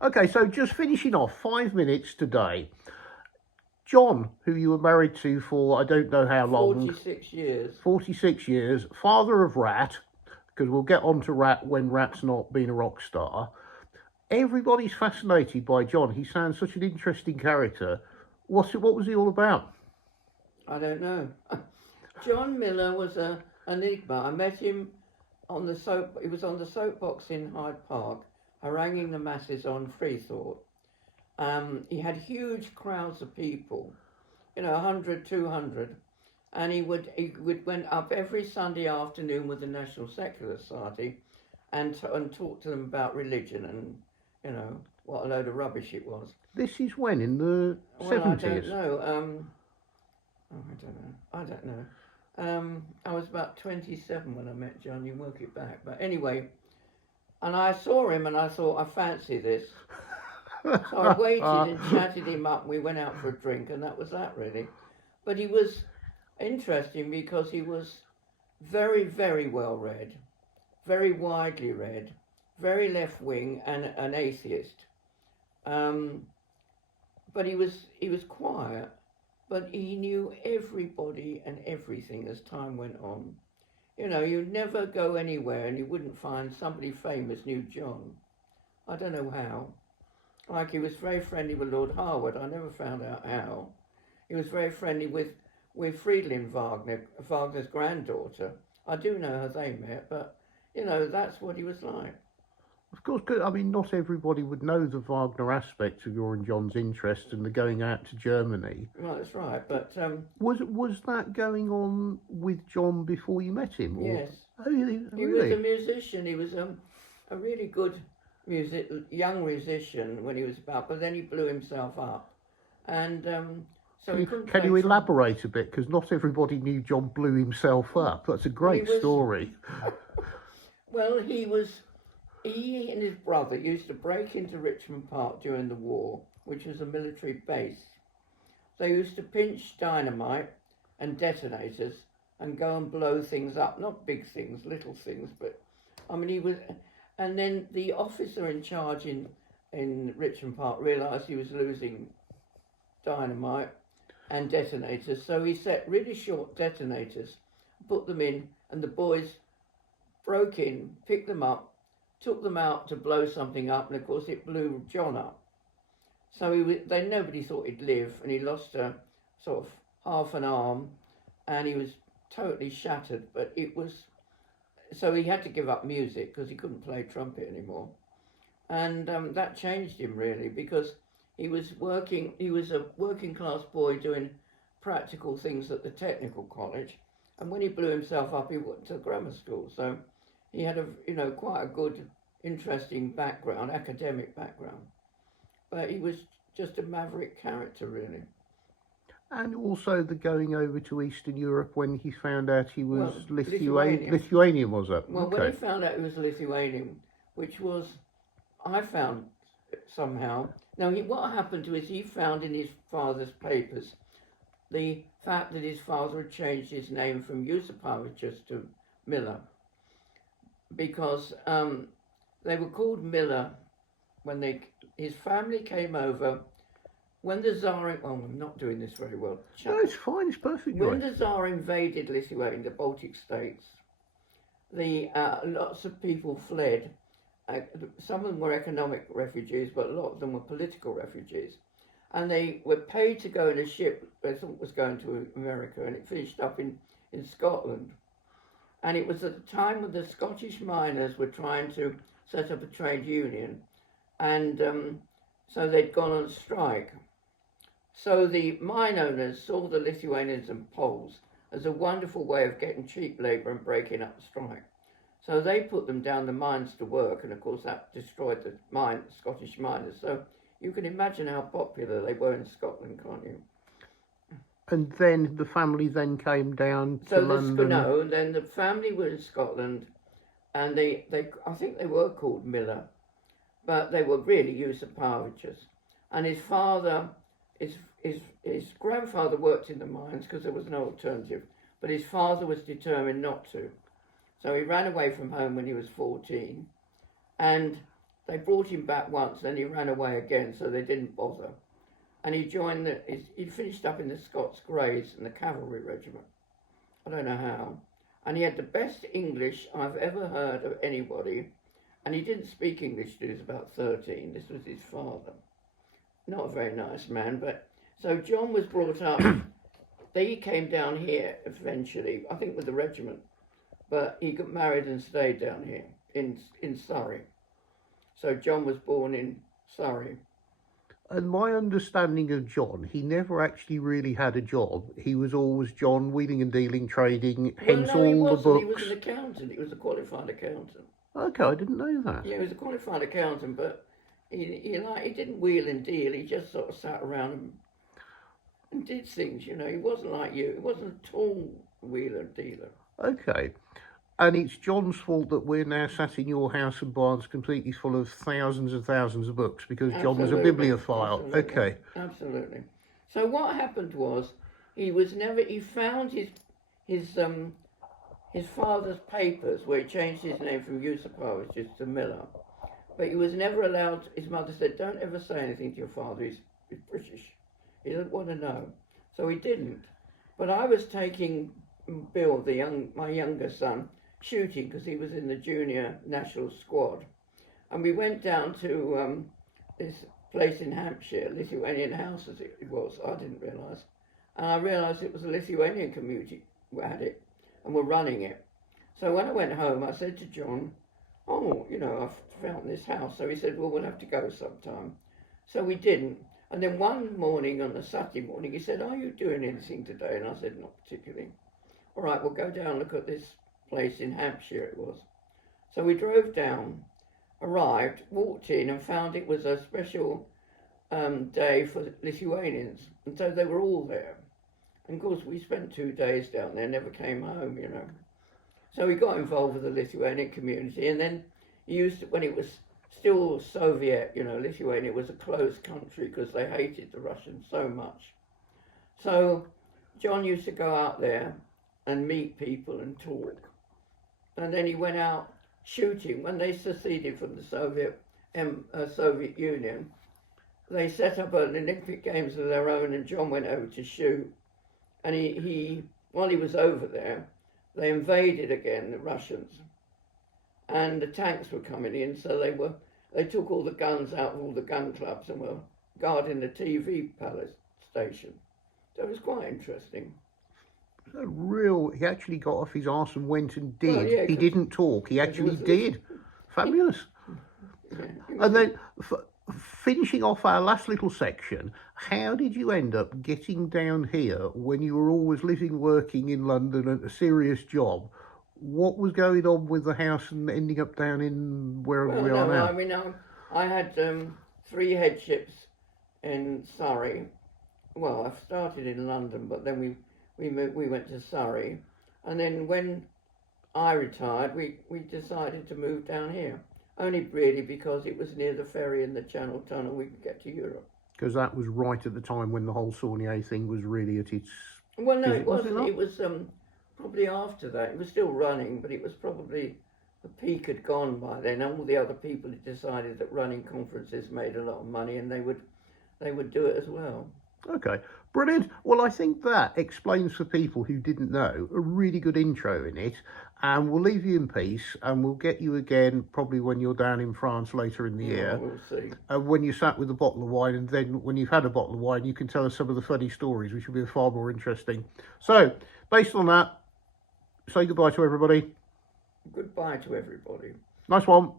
Okay, so just finishing off, 5 minutes today. John, who you were married to for I don't know how long, 46 years. 46 years, father of Rat, because we'll get on to Rat when Rat's not been a rock star. Everybody's fascinated by John. He sounds such an interesting character. What was he all about? I don't know. John Millar was a enigma. I met him on the soap. He was on the soapbox in Hyde Park, haranguing the masses on free thought. He had huge crowds of people, 100, 200, and he would went up every Sunday afternoon with the National Secular Society, and talk to them about religion and what a load of rubbish it was. This is when, in the Well, I don't 70s? know. Oh, I don't know. I don't know. I was about 27 when I met John. You work it back, but anyway, and I saw him and I thought I fancy this. So I waited and chatted him up. We went out for a drink, and that was that really. But he was interesting because he was very, very well read, very widely read, very left wing, and an atheist. Um, but he was quiet, but he knew everybody and everything as time went on. You'd never go anywhere and you wouldn't find somebody famous knew John. I don't know how. Like he was very friendly with Lord Harwood. I never found out how. He was very friendly with Friedlin Wagner, Wagner's granddaughter. I do know how they met, but that's what he was like. Of course, I mean, not everybody would know the Wagner aspect of your and John's interest and the going out to Germany. Well, that's right, but Was that going on with John before you met him? Or? yes, Oh, really? he was a musician. He was a really good young musician when he was about, but then he blew himself up, and so he couldn't. Can you elaborate a bit? Because not everybody knew John blew himself up. That's a great story. Well, he and his brother used to break into Richmond Park during the war, which was a military base. They used to pinch dynamite and detonators and go and blow things up, not big things, little things, but I mean he was. And then the officer in charge in Richmond Park realised he was losing dynamite and detonators, so he set really short detonators, put them in, and the boys broke in, picked them up, took them out to blow something up, and of course it blew John up. So nobody thought he'd live, and he lost a sort of half an arm, and he was totally shattered. But so he had to give up music because he couldn't play trumpet anymore, and that changed him really because he was working. He was a working class boy doing practical things at the technical college, and when he blew himself up, he went to grammar school. So he had quite a good, interesting background, academic background, but he was just a maverick character, really. And also the going over to Eastern Europe when he found out he was Lithuanian. Lithuanian, was it? Well, okay. When he found out he was Lithuanian, which was, I found somehow. Now, what happened to is he found in his father's papers the fact that his father had changed his name from Yusupavicius to Millar, because they were called Millar when his family came over when the Tsar. Oh, I'm not doing this very well. No, it's fine. It's perfect. When the Tsar invaded Lithuania, the Baltic states, lots of people fled. Some of them were economic refugees, but a lot of them were political refugees, and they were paid to go in a ship they thought was going to America, and it finished up in Scotland. And it was at the time when the Scottish miners were trying to set up a trade union, and so they'd gone on strike. So the mine owners saw the Lithuanians and Poles as a wonderful way of getting cheap labour and breaking up the strike. So they put them down the mines to work, and of course that destroyed the Scottish miners. So you can imagine how popular they were in Scotland, can't you? And then the family then came down to London. No, then the family were in Scotland, and they I think they were called Millar, but they were really Yusupavicius. And his father, his grandfather worked in the mines because there was no alternative, but his father was determined not to. So he ran away from home when he was 14, and They brought him back once, then he ran away again, so they didn't bother. And he joined he finished up in the Scots Greys in the cavalry regiment. I don't know how. And he had the best English I've ever heard of anybody. And he didn't speak English till he was about 13. This was his father. Not a very nice man, but... So John was brought up... He came down here eventually, I think with the regiment. But he got married and stayed down here in Surrey. So John was born in Surrey. And my understanding of John, he never actually really had a job. He was always John, wheeling and dealing, trading, hence no, all the books. He was an accountant. He was a qualified accountant. Okay, I didn't know that. Yeah, he was a qualified accountant, but he didn't wheel and deal. He just sort of sat around and did things, you know. He wasn't like you. He wasn't at all wheeler and dealer. Okay. And it's John's fault that we're now sat in your house and barns completely full of thousands and thousands of books because John was a bibliophile. Absolutely. Okay. Absolutely. So what happened was he found his father's papers where he changed his name from Yusupowicz to Millar. But he was never allowed, his mother said, don't ever say anything to your father, he's British. He doesn't want to know. So he didn't. But I was taking Bill, my younger son, shooting because he was in the junior national squad, and we went down to this place in Hampshire, Lithuanian house as it was. I didn't realise, and I realised it was a Lithuanian community who had it and were running it. So when I went home, I said to John, "Oh, you know, I've found this house." So he said, "Well, we'll have to go sometime." So we didn't. And then one morning, on a Saturday morning, he said, "Are you doing anything today?" And I said, "Not particularly." "All right, we'll go down and look at this place in Hampshire," it was. So we drove down, arrived, walked in and found it was a special day for Lithuanians. And so they were all there. And of course we spent 2 days down there, never came home, you know. So we got involved with the Lithuanian community, and then when it was still Soviet, you know, Lithuania was a closed country because they hated the Russians so much. So John used to go out there and meet people and talk. And then he went out shooting. When they seceded from the Soviet Union, they set up an Olympic Games of their own, and John went over to shoot. And he while he was over there, they invaded again, the Russians. And the tanks were coming in, so they took all the guns out of all the gun clubs and were guarding the TV palace station. So it was quite interesting. He actually got off his arse and went and did. Well, yeah, he didn't talk, he actually did. Fabulous. Yeah, And then, finishing off our last little section, how did you end up getting down here when you were always living, working in London at a serious job? What was going on with the house and ending up down in wherever we are now? I mean, I had 3 headships in Surrey. Well, I started in London, but then we went to Surrey, and then when I retired, we decided to move down here. Only really because it was near the ferry and the Channel Tunnel, we could get to Europe. Because that was right at the time when the whole Sauniere thing was really at its... Well, no, it wasn't. It was probably after that. It was still running, but it was probably the peak had gone by then. All the other people had decided that running conferences made a lot of money, and they would do it as well. Okay, brilliant. Well, I think that explains for people who didn't know a really good intro in it, and we'll leave you in peace, and we'll get you again probably when you're down in France later in the year. We'll see. When you sat with a bottle of wine, and then when you've had a bottle of wine, you can tell us some of the funny stories, which will be far more interesting. So, based on that, say goodbye to everybody. Goodbye to everybody. Nice one.